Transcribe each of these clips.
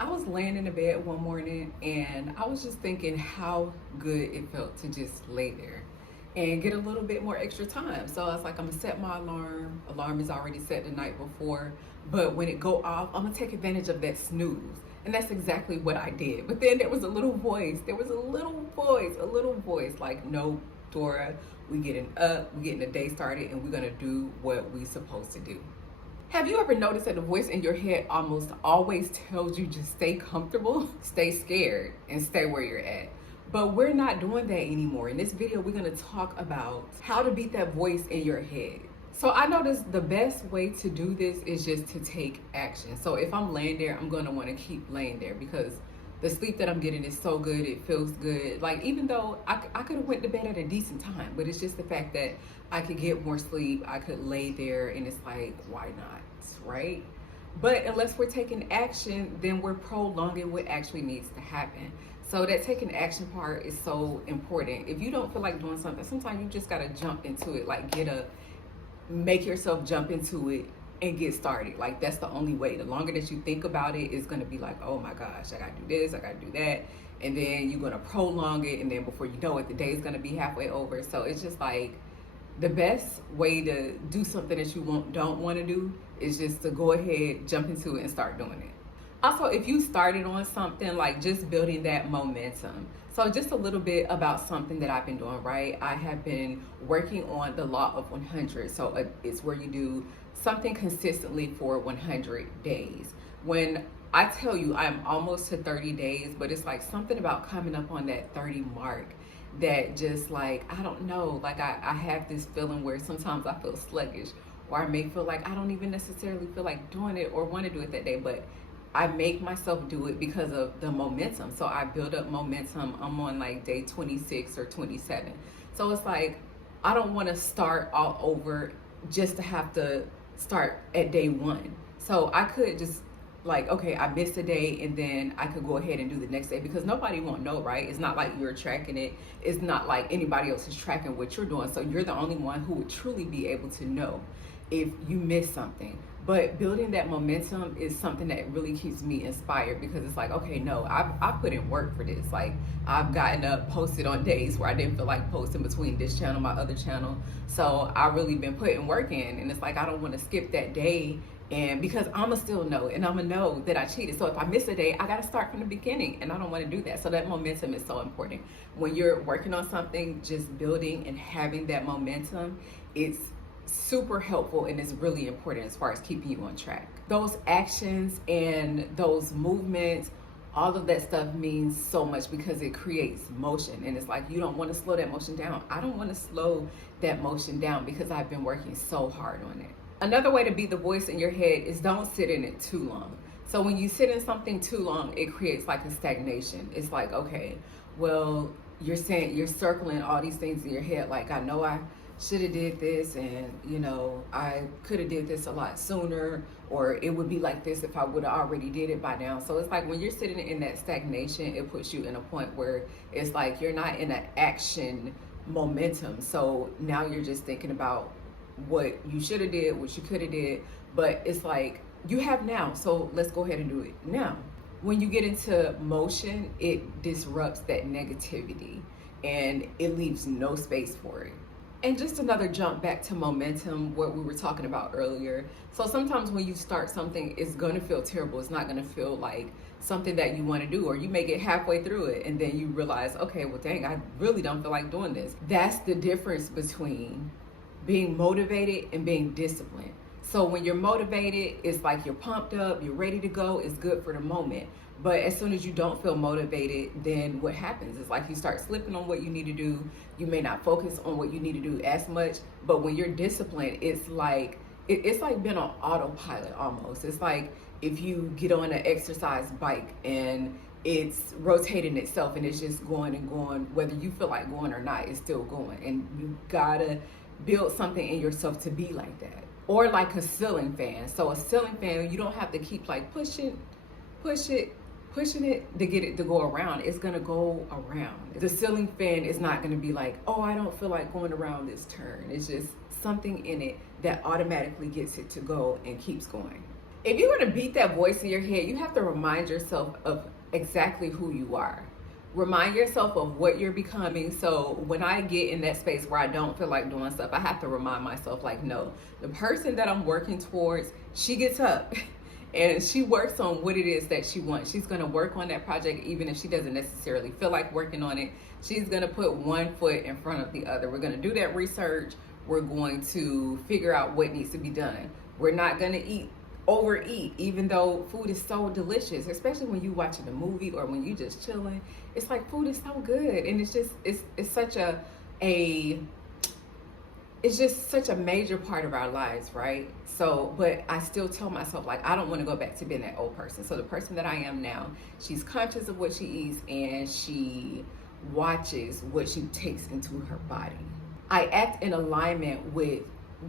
I was laying in the bed one morning and I was just thinking how good it felt to just lay there and get a little bit more extra time. So I was like, I'm gonna set my alarm. Alarm is already set the night before, but when it go off, I'm gonna take advantage of that snooze. And that's exactly what I did. But then there was a little voice. There was a little voice like, no, Dora, we getting up, we getting the day started, and we're gonna do what we supposed to do. Have you ever noticed that the voice in your head almost always tells you just stay comfortable, stay scared, and stay where you're at? But we're not doing that anymore. In this video, we're gonna talk about how to beat that voice in your head. So I noticed the best way to do this is just to take action. So if I'm laying there, I'm gonna wanna keep laying there because the sleep that I'm getting is so good, it feels good. Like even though I could have went to bed at a decent time, but it's just the fact that I could get more sleep, I could lay there and it's like, why not, right? But unless we're taking action, then we're prolonging what actually needs to happen. So that taking action part is so important. If you don't feel like doing something, sometimes you just gotta jump into it, like make yourself jump into it and get started. Like that's the only way. The longer that you think about it, it's gonna be like, oh my gosh, I gotta do this, I gotta do that. And then you're gonna prolong it, and then before you know it, the day's gonna be halfway over. So it's just like the best way to do something that you don't want to do is just to go ahead, jump into it, and start doing it. Also, if you started on something, like just building that momentum. So just a little bit about something that I've been doing, right? I have been working on the law of 100. So it's where you do something consistently for 100 days. When I tell you I'm almost to 30 days, but it's like something about coming up on that 30 mark that just like, I don't know, like I have this feeling where sometimes I feel sluggish, or I may feel like I don't even necessarily feel like doing it or want to do it that day, but I make myself do it because of the momentum. So I build up momentum. I'm on like day 26 or 27. So it's like, I don't want to start all over just to have to start at day one. So I could just like, okay, I missed a day and then I could go ahead and do the next day because nobody won't know, right? It's not like you're tracking it. It's not like anybody else is tracking what you're doing. So you're the only one who would truly be able to know if you miss something. But building that momentum is something that really keeps me inspired because it's like, okay, no, I put in work for this. Like I've gotten up, posted on days where I didn't feel like posting between this channel, my other channel. So I really been putting work in, and it's like, I don't want to skip that day. And because I'ma still know, and I'ma know that I cheated. So if I miss a day, I gotta start from the beginning, and I don't want to do that. So that momentum is so important. When you're working on something, just building and having that momentum, it's super helpful and it's really important as far as keeping you on track. Those actions and those movements, all of that stuff means so much because it creates motion, and it's like you don't want to slow that motion down. I don't want to slow that motion down because I've been working so hard on it. Another way to beat the voice in your head is don't sit in it too long. So when you sit in something too long, it creates like a stagnation. It's like, okay, well, you're circling all these things in your head. Like, I know I should have did this, and I could have did this a lot sooner, or it would be like this if I would have already did it by now. So it's like when you're sitting in that stagnation, it puts you in a point where it's like you're not in an action momentum. So now you're just thinking about what you should have did, what you could have did, but it's like you have now, so let's go ahead and do it now. When you get into motion, it disrupts that negativity and it leaves no space for it. And just another jump back to momentum, what we were talking about earlier. So sometimes when you start something, it's gonna feel terrible. It's not gonna feel like something that you wanna do, or you may get halfway through it and then you realize, okay, well dang, I really don't feel like doing this. That's the difference between being motivated and being disciplined. So when you're motivated, it's like you're pumped up, you're ready to go, it's good for the moment. But as soon as you don't feel motivated, then what happens? It's like you start slipping on what you need to do. You may not focus on what you need to do as much. But when you're disciplined, it's like being on autopilot almost. It's like if you get on an exercise bike and it's rotating itself and it's just going and going, whether you feel like going or not, it's still going. And you gotta build something in yourself to be like that. Or like a ceiling fan. So a ceiling fan, you don't have to keep like pushing it to get it to go around. It's gonna go around. The ceiling fan is not gonna be like, oh, I don't feel like going around this turn. It's just something in it that automatically gets it to go and keeps going. If you're going to beat that voice in your head, you have to remind yourself of exactly who you are. Remind yourself of what you're becoming. So when I get in that space where I don't feel like doing stuff, I have to remind myself, like, no, the person that I'm working towards, she gets up and she works on what it is that she wants. She's going to work on that project even if she doesn't necessarily feel like working on it. She's going to put one foot in front of the other. We're going to do that research. We're going to figure out what needs to be done. We're not going to overeat, even though food is so delicious, especially when you watching a movie or when you just chilling. It's like food is so good, and it's such it's just such a major part of our lives, right? So, but I still tell myself, like, I don't want to go back to being that old person. So the person that I am now, she's conscious of what she eats and she watches what she takes into her body. I act in alignment with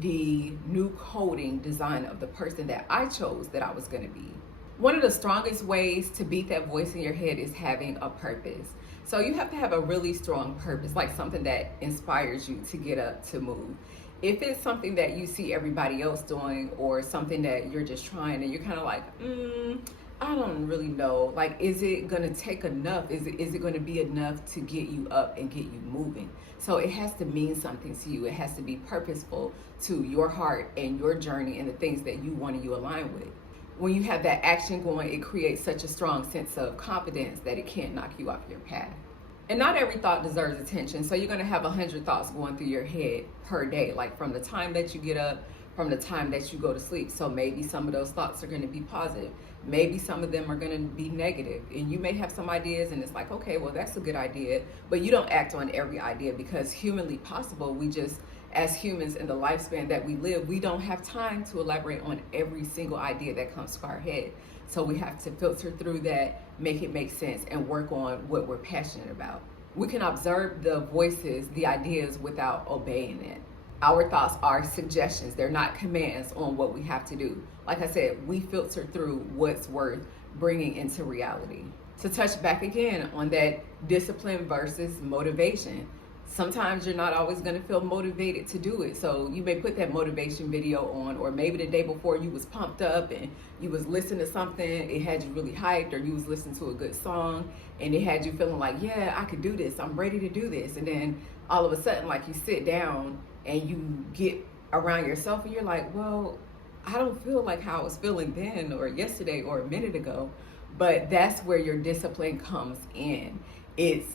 the new coding design of the person that I chose that I was going to be. One of the strongest ways to beat that voice in your head is having a purpose. So you have to have a really strong purpose, like something that inspires you to get up, to move. If it's something that you see everybody else doing or something that you're just trying and you're kind of like, I don't really know, like, is it going to take enough? Is it going to be enough to get you up and get you moving? So it has to mean something to you. It has to be purposeful to your heart and your journey and the things that you want to align with. When you have that action going, it creates such a strong sense of confidence that it can't knock you off your path. And not every thought deserves attention. So you're going to have 100 thoughts going through your head per day, like from the time that you get up, from the time that you go to sleep. So maybe some of those thoughts are going to be positive. Maybe some of them are going to be negative. And you may have some ideas and it's like, okay, well, that's a good idea. But you don't act on every idea because humanly possible, we just, as humans in the lifespan that we live, we don't have time to elaborate on every single idea that comes to our head. So we have to filter through that, make it make sense, and work on what we're passionate about. We can observe the voices, the ideas, without obeying it. Our thoughts are suggestions. They're not commands on what we have to do. Like I said, we filter through what's worth bringing into reality. To touch back again on that discipline versus motivation. Sometimes you're not always going to feel motivated to do it. So you may put that motivation video on, or maybe the day before you was pumped up and you was listening to something, it had you really hyped, or you was listening to a good song and it had you feeling like, yeah, I could do this. I'm ready to do this. And then all of a sudden, like, you sit down and you get around yourself and you're like, well, I don't feel like how I was feeling then or yesterday or a minute ago. But that's where your discipline comes in. It's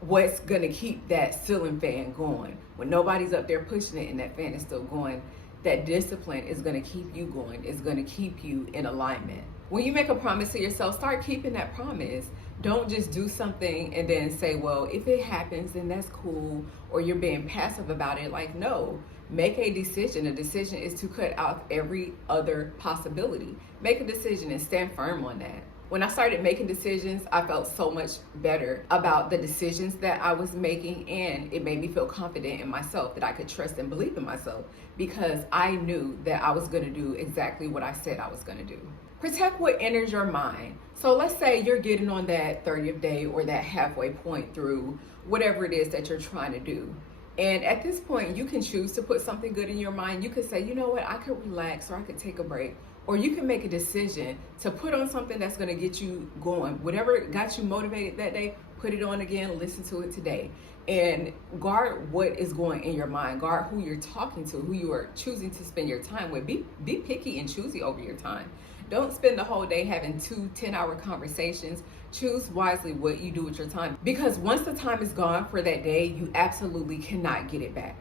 what's going to keep that ceiling fan going. When nobody's up there pushing it and that fan is still going, that discipline is going to keep you going. It's going to keep you in alignment. When you make a promise to yourself, start keeping that promise. Don't just do something and then say, well, if it happens, then that's cool, or you're being passive about it. Like, no, make a decision. A decision is to cut out every other possibility. Make a decision and stand firm on that. When I started making decisions, I felt so much better about the decisions that I was making, and it made me feel confident in myself, that I could trust and believe in myself because I knew that I was going to do exactly what I said I was going to do. Protect what enters your mind. So let's say you're getting on that 30th day or that halfway point through whatever it is that you're trying to do. And at this point, you can choose to put something good in your mind. You could say, you know what, I could relax, or I could take a break. Or you can make a decision to put on something that's going to get you going. Whatever got you motivated that day, put it on again, listen to it today. And guard what is going in your mind. Guard who you're talking to, who you are choosing to spend your time with. Be picky and choosy over your time. Don't spend the whole day having 2 10-hour conversations. Choose wisely what you do with your time. Because once the time is gone for that day, you absolutely cannot get it back.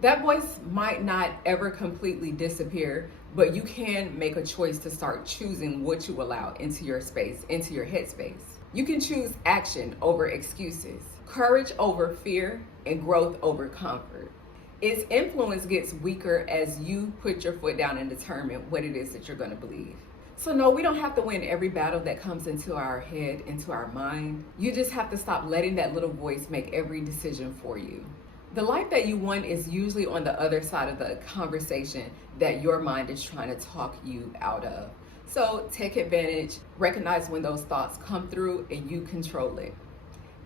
That voice might not ever completely disappear, but you can make a choice to start choosing what you allow into your space, into your headspace. You can choose action over excuses, courage over fear, and growth over comfort. Its influence gets weaker as you put your foot down and determine what it is that you're going to believe. So no, we don't have to win every battle that comes into our head, into our mind. You just have to stop letting that little voice make every decision for you. The life that you want is usually on the other side of the conversation that your mind is trying to talk you out of. So take advantage, recognize when those thoughts come through, and you control it.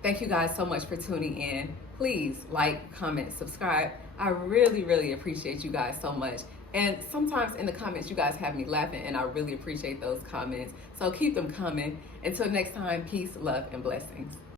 Thank you guys so much for tuning in. Please like, comment, subscribe. I really, really appreciate you guys so much. And sometimes in the comments, you guys have me laughing, and I really appreciate those comments. So keep them coming. Until next time, peace, love, and blessings.